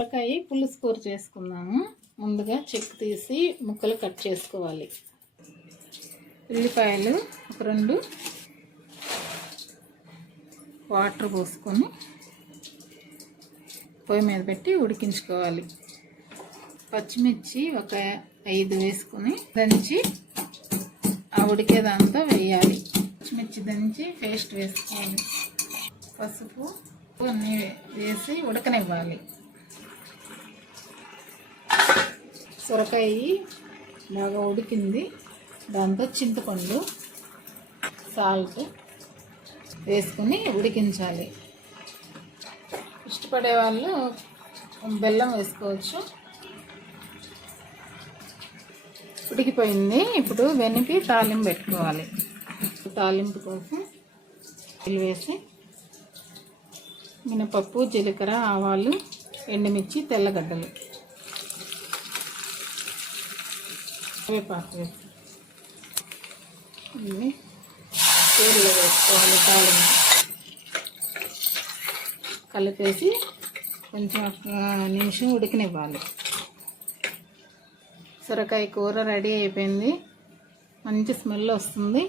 సొరకాయ పులుసు కూర చేసుకుందాము. ముందుగా చెక్ తీసి ముక్కలు కట్ చేసుకోవాలి. ఉల్లిపాయలు ఒక రెండు వాటర్ పోసుకొని పొయ్యి మీద పెట్టి ఉడికించుకోవాలి. పచ్చిమిర్చి ఒక ఐదు వేసుకొని దంచి ఆ ఉడికే దాంతో వేయాలి. పచ్చిమిర్చి దంచి పేస్ట్ వేసుకోవాలి. పసుపు అన్నీ వేసి ఉడకనివ్వాలి. సొరకాయ బాగా ఉడికింది. దాంతో చింతపండు సాల్ట్ వేసుకుని ఉడికించాలి. ఇష్టపడే వాళ్ళు బెల్లం వేసుకోవచ్చు. ఉడికిపోయింది. ఇప్పుడు వెనిపి తాలింపు పెట్టుకోవాలి. తాలింపు కోసం వేసి మినపప్పు జీలకర్ర ఆవాలు ఎండుమిర్చి తెల్లగడ్డలు. వేపాకు ఇవి కూరలో వేసుకోవాలి కాలం కలిపేసి కొంచెం నిమిషం ఉడికనివ్వాలి. సొరకాయ కూర రెడీ అయిపోయింది. మంచి స్మెల్ వస్తుంది.